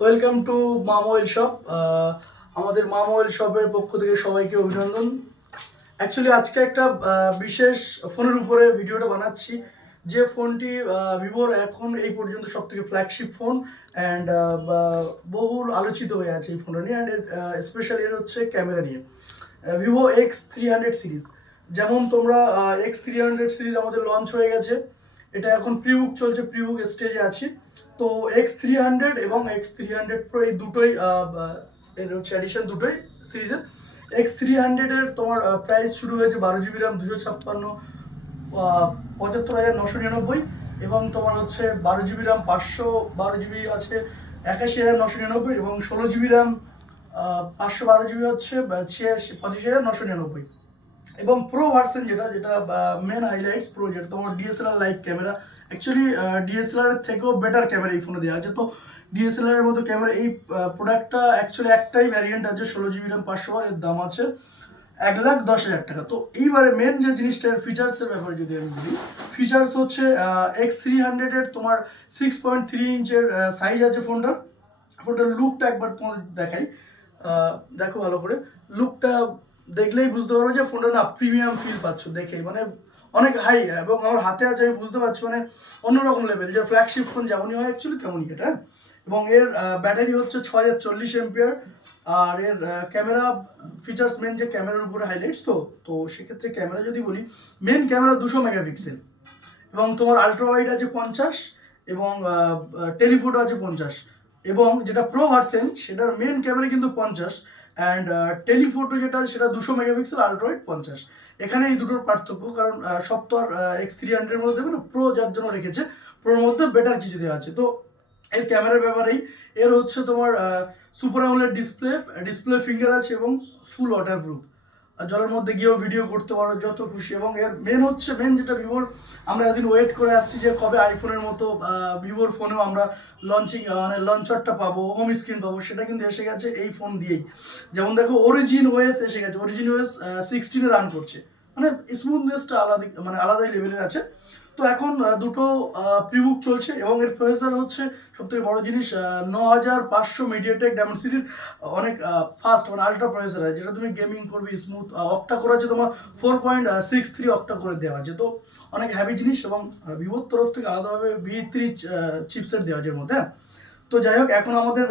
Welcome to মা mobile shop. আমাদের মা মোবাইল শপের পক্ষ থেকে সবাইকে অভিনন্দন। অ্যাকচুয়ালি আজকে একটা বিশেষ ফোনের উপরে ভিডিওটা বানাচ্ছি, যে ফোনটি ভিভোর এখন এই পর্যন্ত সব থেকে ফ্ল্যাগশিপ ফোন অ্যান্ড বহুল আলোচিত হয়ে আছে এই ফোনটা নিয়ে, অ্যান্ড স্পেশালি এর হচ্ছে ক্যামেরা নিয়ে। ভিভো X300 সিরিজ, যেমন তোমরা X300 সিরিজ আমাদের লঞ্চ হয়ে গেছে, এটা এখন প্রিবুক চলছে, প্রিবুক স্টেজে আছি। তো X300 এবং X300 Pro এই দুটোই এর হচ্ছে অ্যাডিশন, দুটোই সিরিজের। X300 এর তোমার প্রাইস শুরু হয়েছে 12 জিবি র্যাম 256 75,999, এবং তোমার হচ্ছে 12 জিবি র্যাম 512 জিবি আছে 81,999, এবং 16 জিবি র্যাম 512 জিবি হচ্ছে 85,999। এবং প্রো ভার্সন যেটা যেটা মেন হাইলাইটস প্রো, যেটা তোমার DSLR live camera. Actually DSLR এর থেকেও বেটার ক্যামেরা এই ফোনে দেওয়া আছে। তো ডিএসএলআর এর মতো ক্যামেরা এই প্রোডাক্টটা অ্যাকচুয়ালি একটাই ভ্যারিয়েন্ট আছে 16 জিবি র্যাম 512, এর দাম আছে 1,10,000 টাকা। তো এইবারে মেন যে জিনিসটা ফিচার্সের ব্যাপারে যদি আমি বলি, ফিচার্স হচ্ছে X300 এর তোমার 6.3 ইঞ্চের সাইজ আছে ফোনটার। ফোনটার লুকটা একবার তোমাদের দেখাই, দেখো ভালো করে। লুকটা দেখলেই বুঝতে পারবো যে ফোনটা না প্রিমিয়াম ফিল পাচ্ছ দেখেই, মানে অনেক হাই, এবং আমার হাতে আছে আমি বুঝতে পারছি, মানে অন্যরকম লেভেল, যে ফ্ল্যাগশিপ ফোন যেমনই হয় অ্যাকচুয়ালি তেমনই এটা। এবং এর ব্যাটারি হচ্ছে 6040 এমপিয়ার। আর এর ক্যামেরা ফিচার্স, মেন যে ক্যামেরার উপরে হাইলাইটস, তো তো সেক্ষেত্রে ক্যামেরা যদি বলি, মেন ক্যামেরা 200 মেগাপিক্সেল, এবং তোমার আলট্রা ওয়াইড আছে 50, এবং টেলিফোটো আছে 50। এবং যেটা প্রো ভার্সন সেটার মেন ক্যামেরা কিন্তু 50, অ্যান্ড টেলিফোটো যেটা সেটা 200 মেগাপিক্সেল, আলট্রা ওয়াইড 50। এখানে এই দুটোর পার্থক্য, কারণ সব তো আর X300 মধ্যে দেবে না, প্রো যার জন্য রেখেছে, প্রোর মধ্যে বেটার কিছু দেওয়া আছে। তো এর ক্যামেরার ব্যাপারেই, এর হচ্ছে তোমার super AMOLED display, display finger আছে, এবং ফুল ওয়াটারপ্রুফ, জলের মধ্যে গিয়েও ভিডিও করতে পারো যত খুশি। এবং এর মেন যেটা ভিভোর, আমরা এতদিন ওয়েট করে আসছি যে কবে আইফোনের মতো ভিভোর ফোনেও আমরা মানে লঞ্চারটা পাবো, হোম স্ক্রিন পাবো, সেটা কিন্তু এসে গেছে এই ফোন দিয়েই। যেমন দেখো অরিজিন ওএস এসে গেছে, অরিজিন ওএস 16 রান করছে, মানে স্মুথনেসটা আলাদা, মানে আলাদাই লেভেলের আছে। তো এখন দুটো প্রিবুক চলছে, এবং এর প্রসেসর হচ্ছে সবথেকে বড় জিনিস, 9500 মিডিয়াটেক ডায়মন্ডসিটির অনেক ফাস্ট, মানে আলট্রা প্রসেসর আছে, যেটা তুমি গেমিং করবে স্মুথ। অক্টা করে আছে তোমার 4.63 অক্টা করে দেওয়া আছে, তো অনেক হ্যাভি জিনিস। এবং ভিভোর তরফ থেকে আলাদাভাবে V3 চিপসেট দেওয়া আছে এর মধ্যে। তো যাই হোক, এখন আমাদের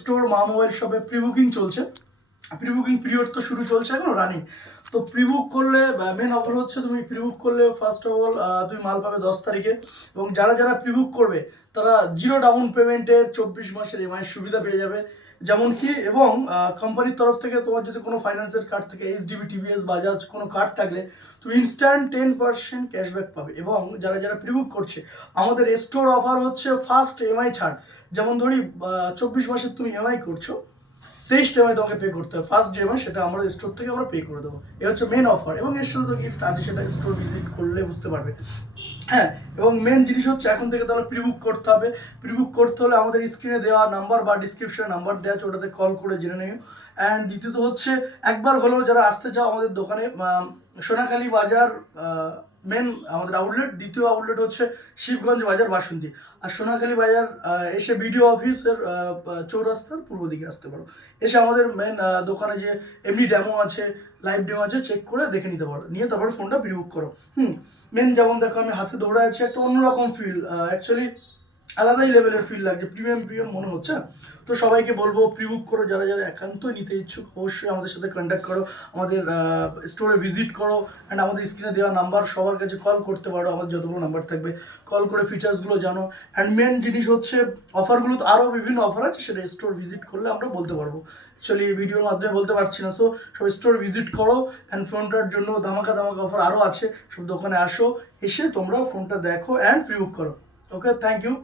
স্টোর মা মোবাইল শপে প্রি বুকিং চলছে। প্রি বুকিং পিরিয়ড তো শুরু চলছে, এখন রানিং। তো প্রি বুক করলে মেন অফার হচ্ছে, তুমি প্রি বুক করলে ফার্স্ট অফ অল তুমি মাল পাবে 10 তারিখে। এবং যারা যারা প্রি বুক করবে তারা 0 ডাউন পেমেন্টের 24 মাসের EMI সুবিধা পেয়ে যাবে, যেমন কি। এবং কোম্পানির তরফ থেকে তোমার যদি কোনো ফাইন্যান্সের কার্ড থাকে, এইচডিবি, টিভিএস, বাজাজ কোনো কার্ড থাকলে, তুমি ইনস্ট্যান্ট 10% ক্যাশব্যাক পাবে। এবং যারা যারা প্রি বুক করছে, আমাদের স্টোর অফার হচ্ছে ফার্স্ট EMI ছাড়। যেমন ধরি 24 মাসের তুমি EMI করছো, 23টা EMI তোমাকে পে করতে হবে, ফার্স্ট যে EMI সেটা আমরা স্টোর থেকে আমরা পে করে দেবো। এ হচ্ছে মেন অফার, এবং এর সাথে তো গিফট আছে, সেটা স্টোর ভিজিট করলে বুঝতে পারবে। হ্যাঁ, এবং মেন জিনিস হচ্ছে এখন থেকে তাহলে প্রিবুক করতে হবে। প্রিবুক করতে হলে আমাদের স্ক্রিনে দেওয়া নাম্বার বা ডিসক্রিপশনে নাম্বার দেওয়া আছে, ওটাতে কল করে জেনে নিও। অ্যান্ড দ্বিতীয়ত হচ্ছে, একবার হলেও যারা আসতে চাও আমাদের দোকানে, সোনাখালী বাজার মেন আমাদের আউটলেট, দ্বিতীয় আউটলেট হচ্ছে শিবগঞ্জ বাজার বাসন্তী। আর সোনাখালী বাজার এসে বিডিও অফিসের চৌরাস্তার পূর্ব দিকে আসতে পারো। এসে আমাদের মেন দোকানে যে এমনি ডেমো আছে, লাইভ ডেমো আছে, চেক করে দেখে নিতে পারো, নিয়ে তারপরে ফোনটা প্রিবুক করো। মেন যেমন দেখো আমি হাতে দৌড়ে আছি, একটা অন্যরকম ফিল, অ্যাকচুয়ালি আলাদাই লেভেলের ফিল লাগছে, প্রিমিয়াম মনে হচ্ছে। তো সবাইকে বলবো প্রিবুক করো, যারা যারা একান্তই নিতে ইচ্ছুক অবশ্যই আমাদের সাথে কন্ট্যাক্ট করো, আমাদের স্টোরে ভিজিট করো, অ্যান্ড আমাদের স্ক্রিনে দেওয়া নাম্বার সবার কাছে কল করতে পারো, আমাদের যতগুলো নাম্বার থাকবে কল করে ফিচার্সগুলো জানো। অ্যান্ড মেন জিনিস হচ্ছে অফারগুলো, তো আরও বিভিন্ন অফার আছে, সেটা স্টোর ভিজিট করলে আমরা বলতে পারবো, অ্যাকচুয়ালি এই ভিডিওর মাধ্যমে বলতে পারছি না। সো সব স্টোর ভিজিট করো, অ্যান্ড ফোনটার জন্য ধামাকা ধামাকা অফার আরও আছে, সব দোকানে আসো, এসে তোমরা ফোনটা দেখো অ্যান্ড প্রিবুক করো। ওকে, থ্যাংক ইউ।